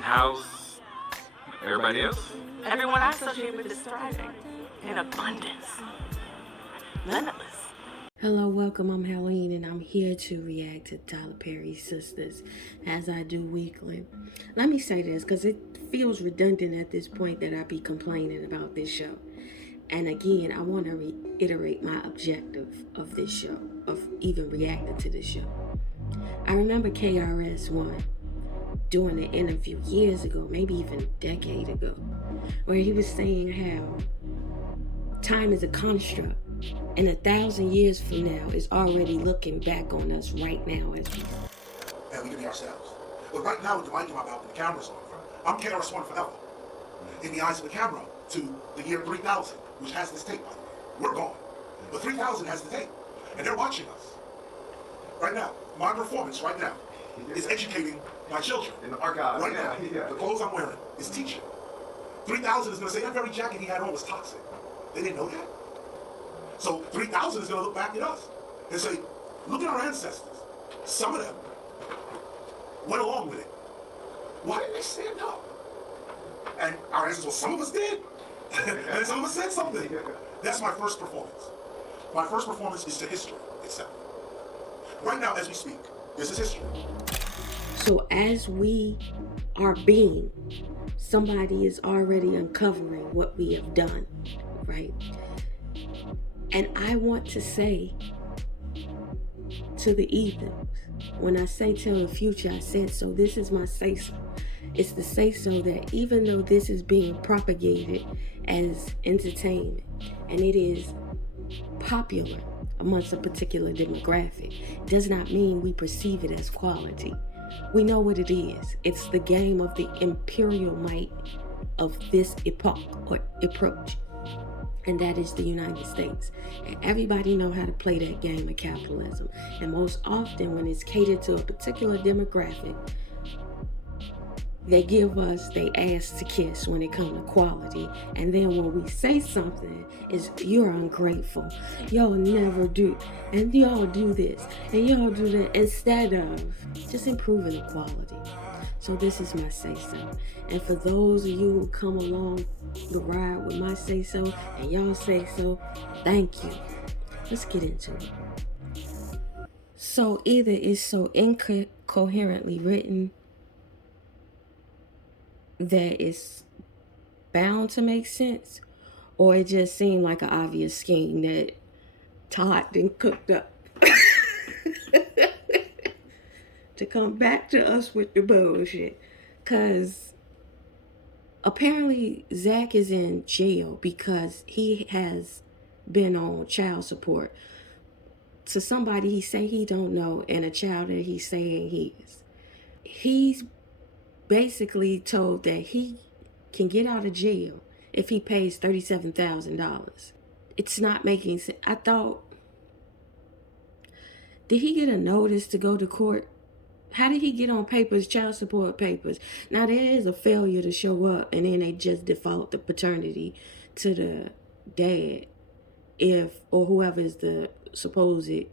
How's everybody else? Everyone I associate with is thriving. In abundance. Limitless. Hello, welcome. I'm Helene, and I'm here to react to Tyler Perry's Sistas, as I do weekly. Let me say this, because it feels redundant at this point that I be complaining about this show. And again, I want to reiterate my objective of this show, of even reacting to this show. I remember KRS-One doing an interview years ago, maybe even a decade ago, where he was saying how time is a construct, and 1,000 years from now is already looking back on us right now as we. And we can be ourselves. But right now, with the mic in my mouth and the camera's on, I'm KRS-One forever. In the eyes of the camera, to the year 3000, which has this tape, by the way. We're gone. But 3000 has the tape. And they're watching us. Right now. My performance right now is educating my children. In the archive. Right now. The clothes I'm wearing is teaching. 3000 is going to say that very jacket he had on was toxic. They didn't know that. So 3000 is going to look back at us and say, look at our ancestors. Some of them went along with it. Why didn't they stand up? And our ancestors, well, some of us did. And some of us said something. That's my first performance. My first performance is to history itself. Right now, as we speak, this is history. So as we are being, somebody is already uncovering what we have done, right? And I want to say to the ethos, when I say tell the future, I said so. This is my say-so. It's the say-so that even though this is being propagated as entertainment, and it is popular amongst a particular demographic, does not mean we perceive it as quality. We know what it is. It's the game of the imperial might of this epoch or approach. And that is the United States. And everybody know how to play that game of capitalism. And most often when it's catered to a particular demographic, they give us they ass to kiss when it comes to quality. And then when we say something, is you're ungrateful. Y'all never do. And y'all do this. And y'all do that. Instead of just improving the quality. So this is my say-so. And for those of you who come along the ride with my say-so and y'all say-so, thank you. Let's get into it. So either it's so incoherently written that it's bound to make sense, or it just seemed like an obvious scheme that Todd didn't cooked up to come back to us with the bullshit. Cause apparently Zach is in jail because he has been on child support to somebody he say he don't know and a child that he's saying he is. He's basically told that he can get out of jail if he pays $37,000. It's not making sense. I thought, did he get a notice to go to court? How did he get on papers, child support papers? Now there is a failure to show up and then they just default the paternity to the dad, if or whoever is the supposed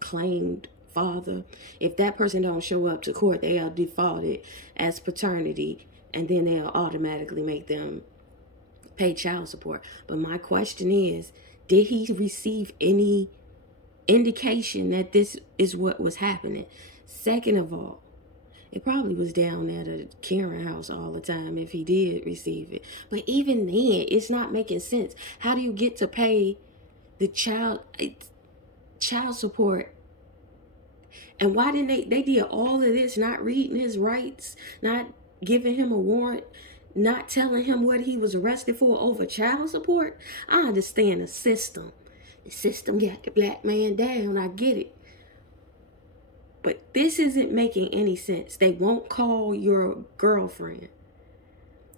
claimed father. If that person don't show up to court, they'll default it as paternity and then they'll automatically make them pay child support. But my question is, did he receive any indication that this is what was happening? Second of all, it probably was down at a Karen house all the time if he did receive it. But even then, it's not making sense. How do you get to pay the child support? And why didn't they did all of this, not reading his rights, not giving him a warrant, not telling him what he was arrested for over child support? I understand the system. The system got the black man down. I get it. But this isn't making any sense. They won't call your girlfriend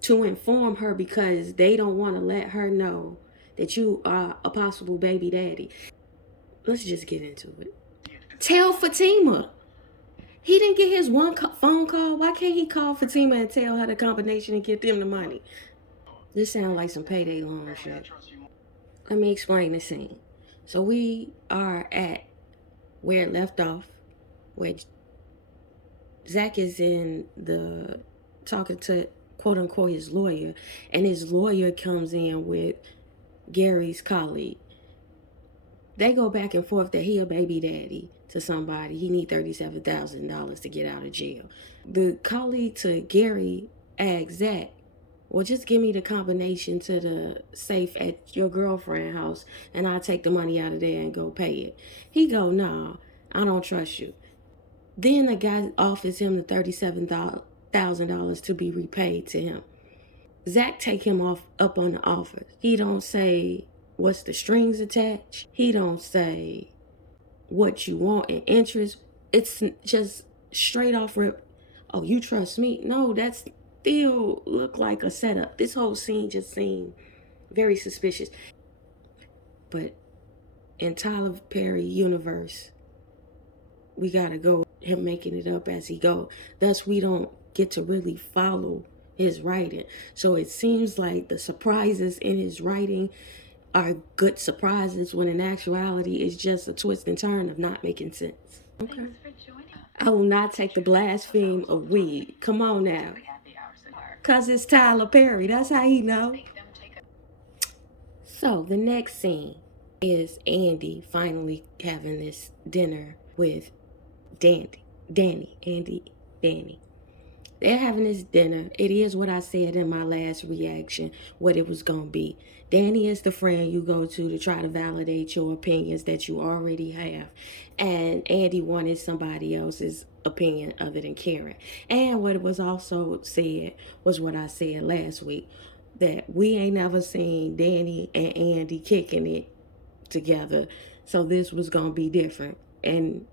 to inform her because they don't want to let her know that you are a possible baby daddy. Let's just get into it. Tell Fatima. He didn't get his one phone call. Why can't he call Fatima and tell her the combination and get them the money? This sounds like some payday loan shit. Let me explain the scene. So we are at where it left off, where Zach is in the talking to quote unquote his lawyer, and his lawyer comes in with Gary's colleague. They go back and forth that he a baby daddy to somebody. He need $37,000 to get out of jail. The colleague to Gary asks Zach, well, just give me the combination to the safe at your girlfriend's house and I'll take the money out of there and go pay it. He go, nah, I don't trust you. Then the guy offers him the $37,000 to be repaid to him. Zach take him up on the offer. He don't say what's the strings attached. He don't say what you want in interest. It's just straight off rip. Oh, you trust me? No, that's still look like a setup. This whole scene just seemed very suspicious. But in Tyler Perry universe, we gotta go him making it up as he go. Thus, we don't get to really follow his writing. So it seems like the surprises in his writing are good surprises when in actuality it's just a twist and turn of not making sense. Okay. I will not take the blaspheme of weed. Come on now. Cause it's Tyler Perry. That's how he know. So the next scene is Andy finally having this dinner with Danny. They're having this dinner. It is what I said in my last reaction, what it was going to be. Danny is the friend you go to try to validate your opinions that you already have. And Andy wanted somebody else's opinion other than Karen. And what was also said was what I said last week, that we ain't never seen Danny and Andy kicking it together. So this was going to be different. And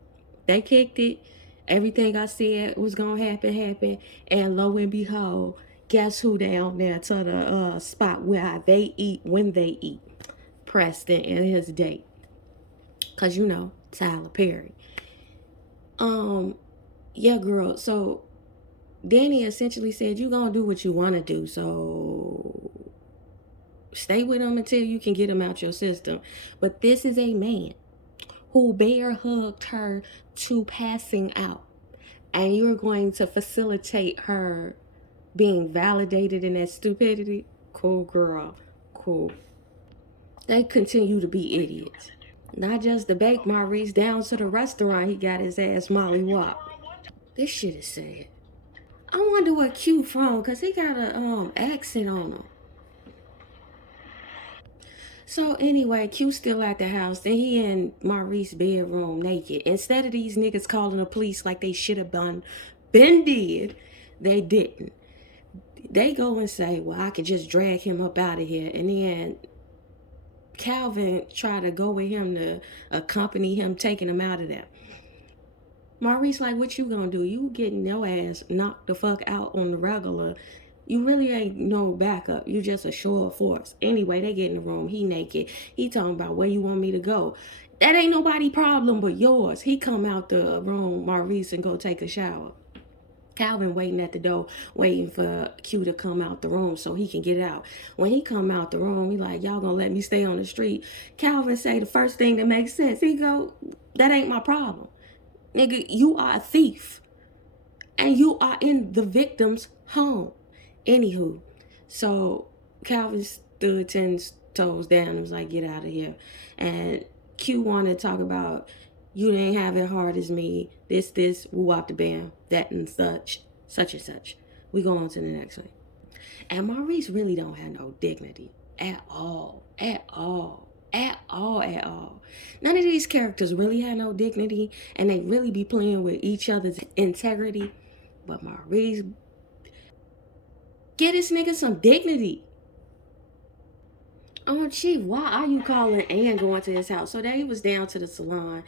they kicked it. Everything I said was going to happen. And lo and behold, guess who down there to the spot where they eat when they eat? Preston and his date. Because, you know, Tyler Perry. Yeah, girl. So, Danny essentially said, you going to do what you want to do. So, stay with him until you can get him out your system. But this is a man who bear hugged her to passing out. And you're going to facilitate her being validated in that stupidity? Cool, girl. Cool. They continue to be idiots. Not just the bake Maurice down to the restaurant he got his ass mollywop. This shit is sad. I wonder what Q from, because he got a accent on him. So anyway, Q still at the house. Then he in Maurice's bedroom naked. Instead of these niggas calling the police like they should have been did, they didn't. They go and say, well, I could just drag him up out of here. And then Calvin try to go with him to accompany him, taking him out of there. Maurice like, what you gonna do? You getting your ass knocked the fuck out on the regular. You really ain't no backup. You just a show of force. Anyway, they get in the room. He naked. He talking about where you want me to go. That ain't nobody problem but yours. He come out the room, Maurice, and go take a shower. Calvin waiting at the door, waiting for Q to come out the room so he can get out. When he come out the room, he like, y'all gonna let me stay on the street? Calvin say the first thing that makes sense. He go, that ain't my problem. Nigga, you are a thief. And you are in the victim's home. Anywho, so Calvin stood 10 toes down and was like, get out of here. And Q wanted to talk about, you didn't have it hard as me, this, woo out the bam, that and such and such. We go on to the next one. And Maurice really don't have no dignity at all. None of these characters really have no dignity, and they really be playing with each other's integrity. But Maurice, get this nigga some dignity. Oh, Chief, why are you calling and going to his house? So they was down to the salon.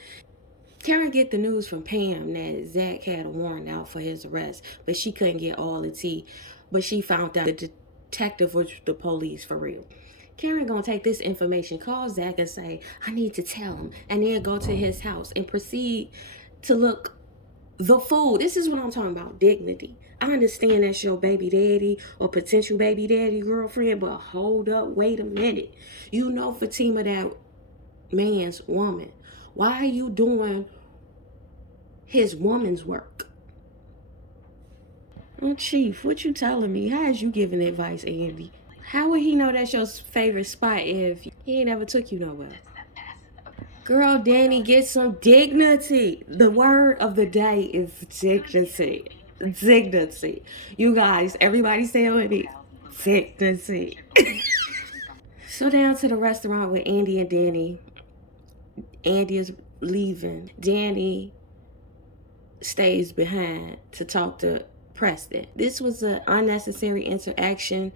Karen get the news from Pam that Zach had a warrant out for his arrest, but she couldn't get all the tea. But she found out the detective was the police for real. Karen gonna take this information, call Zach and say, I need to tell him, and then go to his house and proceed to look the fool. This is what I'm talking about, dignity. I understand that's your baby daddy or potential baby daddy girlfriend, but hold up, wait a minute. You know Fatima, that man's woman. Why are you doing his woman's work? Oh, Chief, what you telling me? How is you giving advice, Andy? How would he know that's your favorite spot if he ain't ever took you nowhere? Girl, Danny, get some dignity. The word of the day is dignity. Dignity. You guys, everybody say it with me. Dignity. So down to the restaurant with Andy and Danny. Andy is leaving. Danny stays behind to talk to Preston. This was an unnecessary interaction,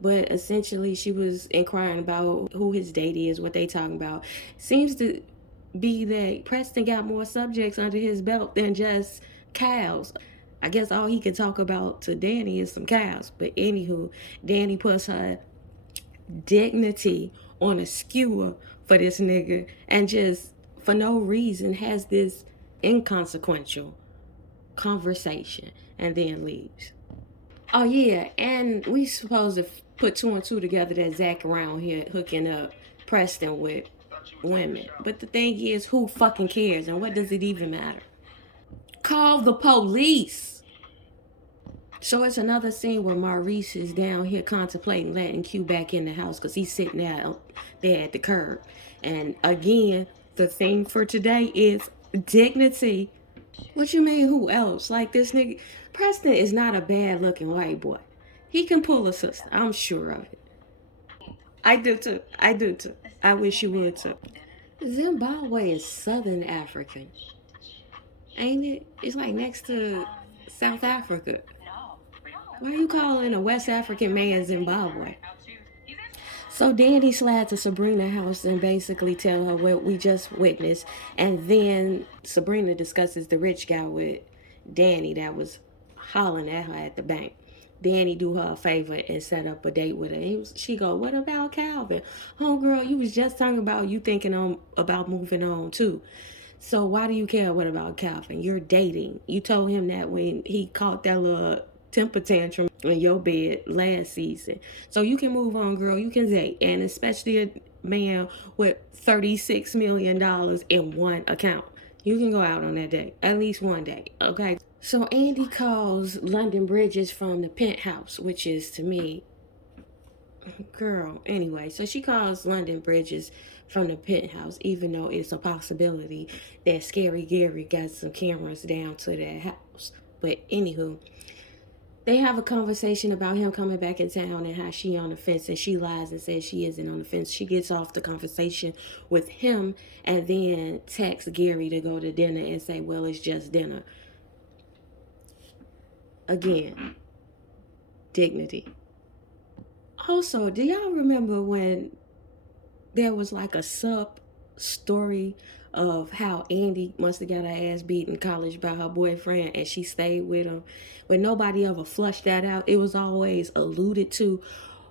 but essentially she was inquiring about who his date is, what they talking about. Seems to be that Preston got more subjects under his belt than just cows. I guess all he can talk about to Danny is some cows. But anywho, Danny puts her dignity on a skewer for this nigga and just for no reason has this inconsequential conversation and then leaves. Oh yeah, and we supposed to put two and two together that Zach around here hooking up Preston with women. But the thing is, who fucking cares and what does it even matter? Call the police. So it's another scene where Maurice is down here contemplating letting Q back in the house because he's sitting there at the curb. And again, the theme for today is dignity. What you mean, who else? Like this nigga, Preston is not a bad looking white boy. He can pull a sister, I'm sure of it. I do too. I wish you would too. Zimbabwe is Southern African. Ain't it? It's like next to South Africa. Why are you calling a West African man Zimbabwe? So Danny slides to Sabrina's house and basically tell her what we just witnessed. And then Sabrina discusses the rich guy with Danny that was hollering at her at the bank. Danny do her a favor and set up a date with her. She go, what about Calvin? Homegirl, you was just talking about you thinking about moving on too. So why do you care what about Calvin? You're dating. You told him that when he caught that little temper tantrum in your bed last season. So you can move on, girl. You can date. And especially a man with $36 million in one account. You can go out on that date. At least one day. Okay? So Andy calls London Bridges from the penthouse, which is to me, girl. Anyway, so she calls London Bridges from the penthouse, even though it's a possibility that Scary Gary got some cameras down to that house. But anywho, they have a conversation about him coming back in town and how she on the fence, and she lies and says she isn't on the fence. She gets off the conversation with him and then texts Gary to go to dinner and say, well, it's just dinner. Again, dignity. Also, do y'all remember when there was like a sub story of how Andy must have got her ass beat in college by her boyfriend and she stayed with him, but nobody ever flushed that out? It was always alluded to.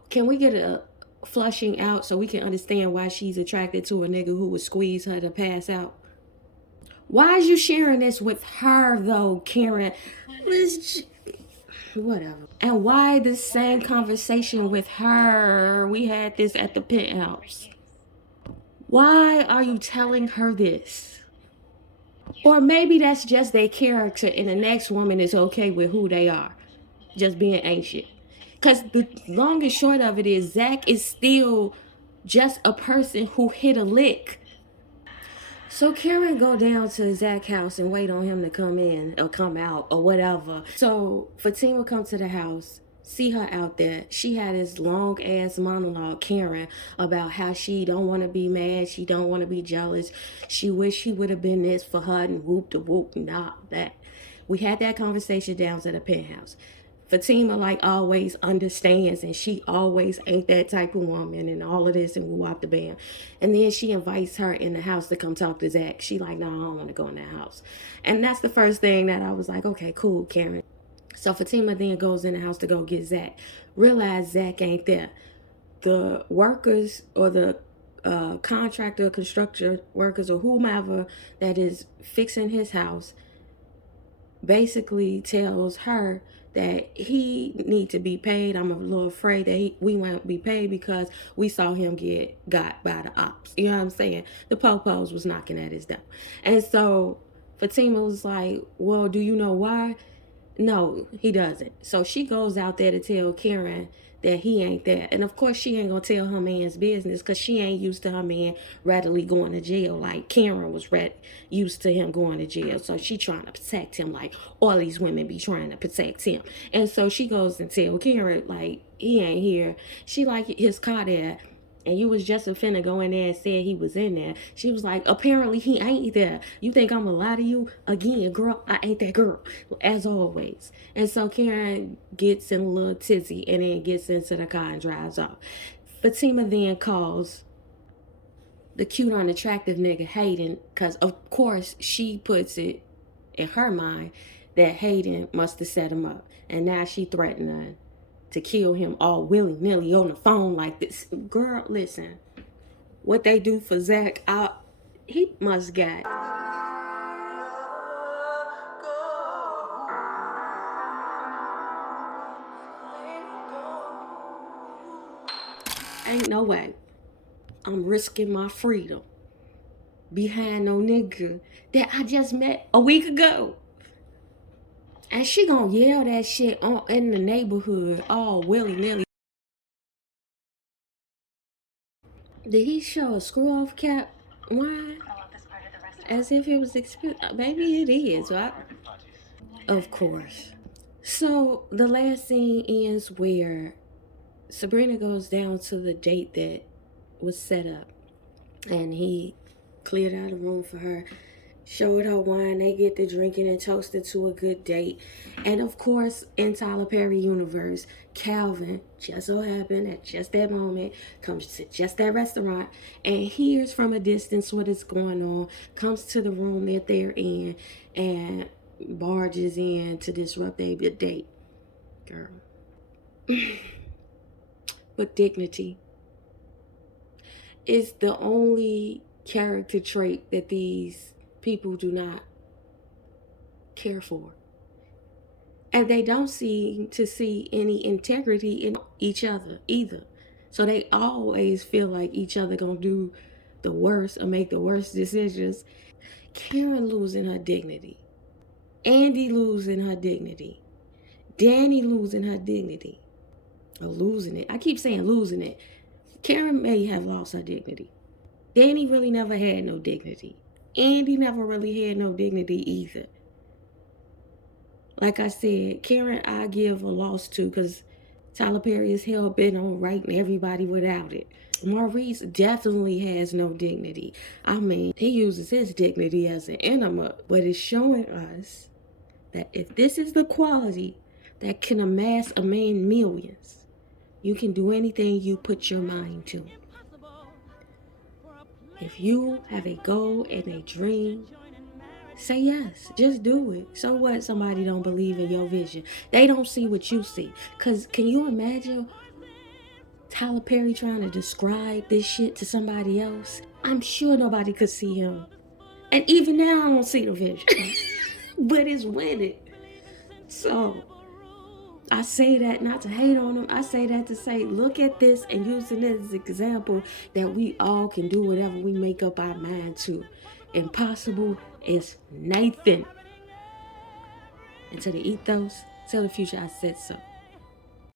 Can we get a flushing out so we can understand why she's attracted to a nigga who would squeeze her to pass out? Why is you sharing this with her though, Karen? Whatever. And why the same conversation with her? We had this at the penthouse. Why are you telling her this? Or maybe that's just their character and the next woman is okay with who they are. Just being ancient. Because the long and short of it is Zach is still just a person who hit a lick. So Karen go down to Zach's house and wait on him to come in or come out or whatever. So Fatima come to the house, see her out there. She had this long ass monologue, Karen, about how she don't want to be mad. She don't want to be jealous. She wish he would have been this for her and whoop de whoop and all that. We had that conversation down to the penthouse. Fatima, like always, understands, and she always ain't that type of woman and all of this, and woo out the band. And then she invites her in the house to come talk to Zach. She like, no, I don't want to go in that house. And that's the first thing that I was like, okay, cool, Karen. So Fatima then goes in the house to go get Zach. Realize Zach ain't there. The workers or the contractor, construction workers, or whomever that is fixing his house basically tells her that he need to be paid. I'm a little afraid that we won't be paid because we saw him get got by the ops. You know what I'm saying? The popos was knocking at his door. And so Fatima was like, well, do you know why? No, he doesn't. So she goes out there to tell Karen that he ain't there. And of course she ain't gonna tell her man's business because she ain't used to her man readily going to jail like Karen was used to him going to jail. So she trying to protect him like all these women be trying to protect him. And so she goes and tell Karen like he ain't here. She like his car there. And you was just finna go in there and said he was in there. She was like, apparently he ain't there. You think I'm gonna lie to you? Again, girl, I ain't that girl. As always. And so Karen gets in a little tizzy and then gets into the car and drives off. Fatima then calls the cute, unattractive nigga Hayden, because of course she puts it in her mind that Hayden must have set him up. And now she threatening to kill him all willy-nilly on the phone like this. Girl, listen. What they do for Zach, he must got. Ain't no way I'm risking my freedom behind no nigga that I just met a week ago. And she gonna yell that shit in the neighborhood all willy-nilly. Did he show a screw-off cap? Why? As if it was maybe it is, right? Of course. So the last scene ends where Sabrina goes down to the date that was set up. And he cleared out a room for her, showed her wine, they get to drinking and toasted to a good date. And of course, in Tyler Perry universe, Calvin just so happened at just that moment comes to just that restaurant and hears from a distance what is going on, comes to the room that they're in and barges in to disrupt their date. Girl. But dignity is the only character trait that these people do not care for. And they don't seem to see any integrity in each other either. So they always feel like each other gonna do the worst or make the worst decisions. Karen losing her dignity. Andy losing her dignity. Danny losing her dignity. Or losing it. I keep saying losing it. Karen may have lost her dignity. Danny really never had no dignity. Andy never really had no dignity either. Like I said, Karen I give a loss to because Tyler Perry is hell-bent on writing everybody without it. Maurice definitely has no dignity. I mean, he uses his dignity as an enema, but it's showing us that if this is the quality that can amass a man millions, you can do anything you put your mind to. If you have a goal and a dream, say yes. Just do it. So what somebody don't believe in your vision? They don't see what you see. Because can you imagine Tyler Perry trying to describe this shit to somebody else? I'm sure nobody could see him. And even now, I don't see the vision. But it's with it. So I say that not to hate on them. I say that to say, look at this and using it as an example that we all can do whatever we make up our mind to. Impossible is Nathan. And to the ethos, tell the future I said so.